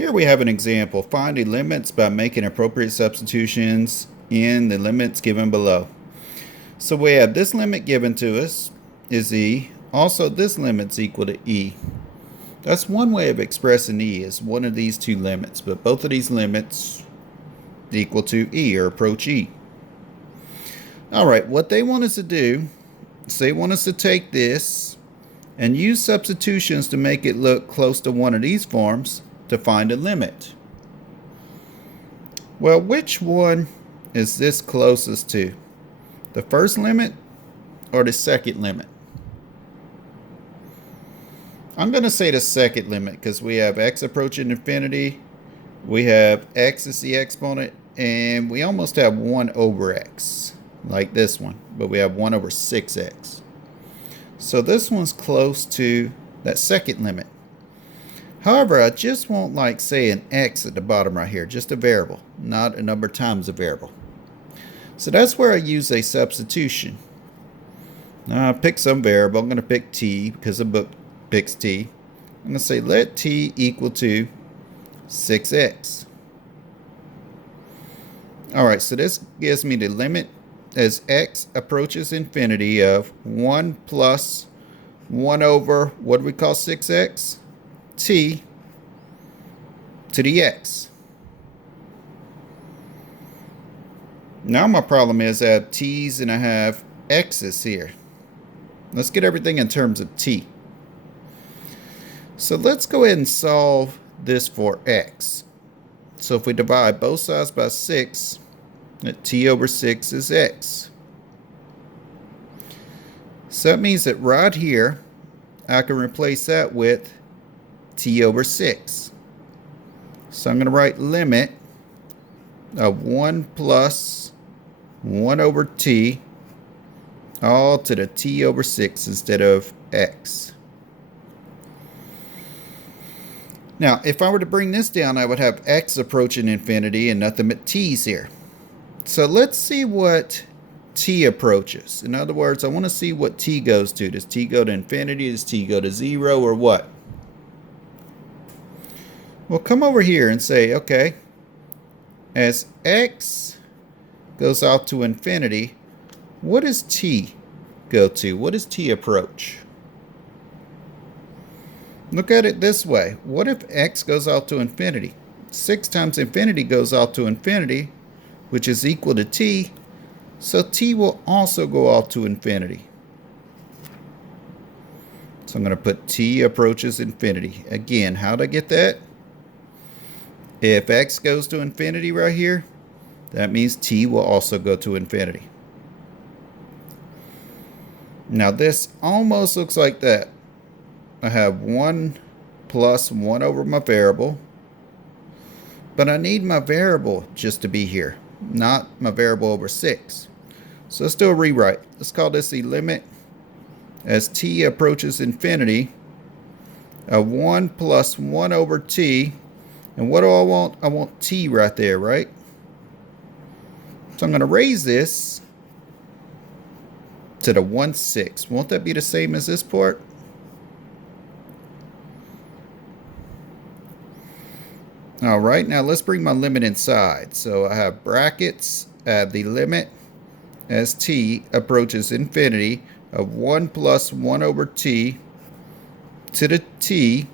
Here we have an example. Find the limits by making appropriate substitutions in the limits given below. So we have this limit given to us is e. Also, this limit's equal to e. That's one way of expressing e, is one of these two limits, but both of these limits equal to e or approach e. All right, what they want us to do is they want us to take this and use substitutions to make it look close to one of these forms to find a limit. Well, which one is this closest to? The first limit or the second limit? I'm going to say the second limit because we have x approaching infinity, we have x is the exponent, and we almost have 1 over x, like this one, but we have 1 over 6x. So this one's close to that second limit. However, I just won't like say an x at the bottom right here, just a variable, not a number times a variable. So that's where I use a substitution. Now I pick some variable. I'm going to pick t because the book picks t. I'm going to say let t equal to 6x. Alright, so this gives me the limit as x approaches infinity of 1 plus 1 over, what do we call 6x? T to the x. Now my problem is I have t's and I have x's here. Let's get everything in terms of t. So let's go ahead and solve this for x. So if we divide both sides by 6, that t over 6 is x. So that means that right here, I can replace that with t over 6. So I'm going to write limit of 1 plus 1 over t all to the t over 6 instead of x. Now, if I were to bring this down, I would have x approaching infinity and nothing but t's here. So let's see what t approaches. In other words, I want to see what t goes to. Does t go to infinity? Does t go to 0 or what? Well, come over here and say, okay, as x goes out to infinity, what does t go to? What does t approach? Look at it this way. What if x goes out to infinity? 6 times infinity goes out to infinity, which is equal to t, so t will also go out to infinity. So I'm going to put t approaches infinity. Again, how did I get that? If x goes to infinity right here, that means t will also go to infinity. Now this almost looks like that. I have 1 plus 1 over my variable, but I need my variable just to be here, not my variable over 6. So let's do a rewrite. Let's call this the limit as t approaches infinity of 1 plus 1 over t. And what do I want? I want t right there, right? So I'm going to raise this to the 1/6. Won't that be the same as this part? All right, now let's bring my limit inside. So I have brackets, I have the limit as t approaches infinity of 1 plus 1 over t to the t,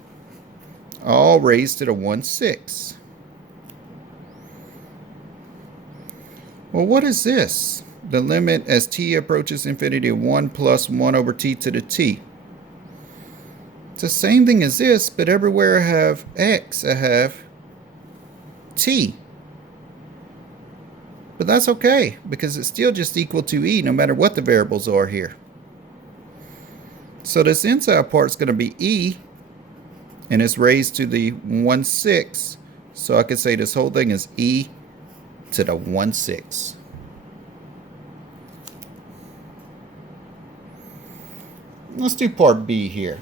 all raised to the 1/6. Well, what is this? The limit as t approaches infinity of 1 plus 1 over t to the t. It's the same thing as this, but everywhere I have x, I have t. But that's okay, because it's still just equal to e no matter what the variables are here. So this inside part is going to be e, and it's raised to the 1/6. So I could say this whole thing is e to the 1/6. Let's do part B here.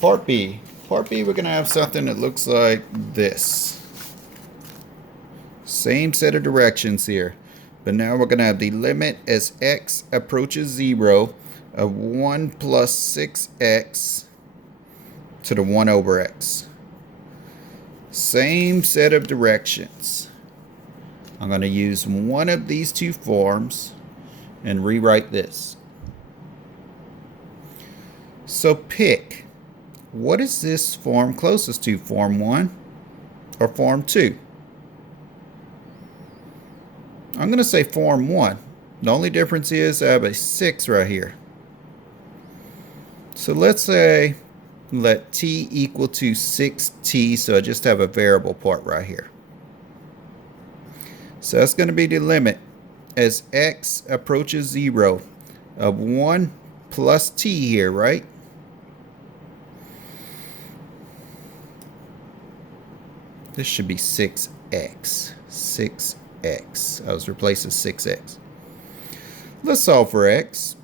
Part B. Part B, we're going to have something that looks like this. Same set of directions here. But now we're going to have the limit as x approaches 0 of 1 plus 6x to the 1 over x. Same set of directions. I'm going to use one of these two forms and rewrite this. So pick, what is this form closest to, form 1 or form 2? I'm going to say form 1. The only difference is I have a 6 right here. So let's say let t equal to 6t, so I just have a variable part right here. So that's going to be the limit as x approaches 0 of 1 plus t here, right? This should be 6x. 6x. I was replacing 6x. Let's solve for x.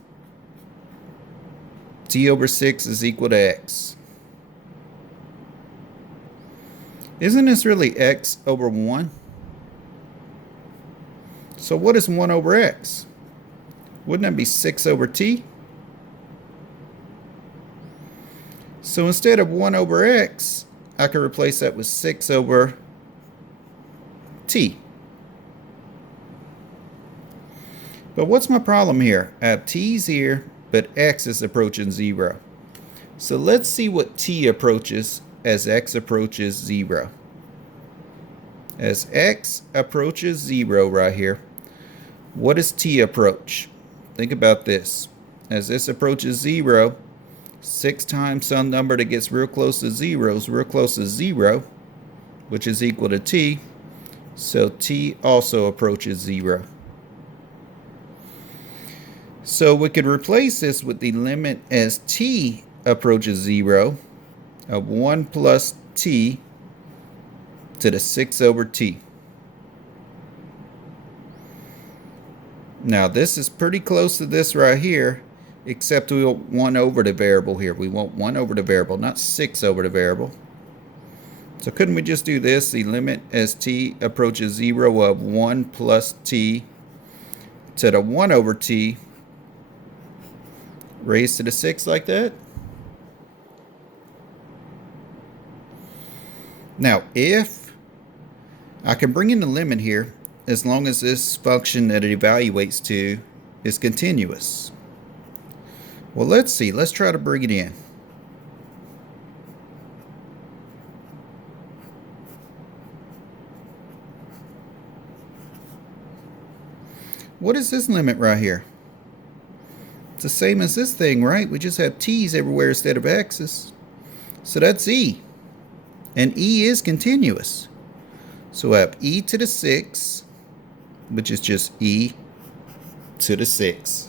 T over 6 is equal to x. Isn't this really x over 1? So what is 1 over x? Wouldn't that be 6 over t? So instead of 1 over x, I can replace that with 6 over t. But what's my problem here? I have t's here, but x is approaching 0. So let's see what t approaches as x approaches 0. As x approaches 0 right here, what does t approach? Think about this. As this approaches 0, 6 times some number that gets real close to 0 is real close to 0, which is equal to t. So t also approaches 0. So we could replace this with the limit as t approaches 0 of 1 plus t to the 6 over t. Now this is pretty close to this right here, except we want 1 over the variable here. We want 1 over the variable, not 6 over the variable. So couldn't we just do this? The limit as t approaches 0 of 1 plus t to the 1 over t raised to the 6 like that. Now if I can bring in the limit here as long as this function that it evaluates to is continuous. Well, let's see. Let's try to bring it in. What is this limit right here? It's the same as this thing, right? We just have t's everywhere instead of x's. So that's e. And e is continuous. So I have e to the 6, which is just e to the 6.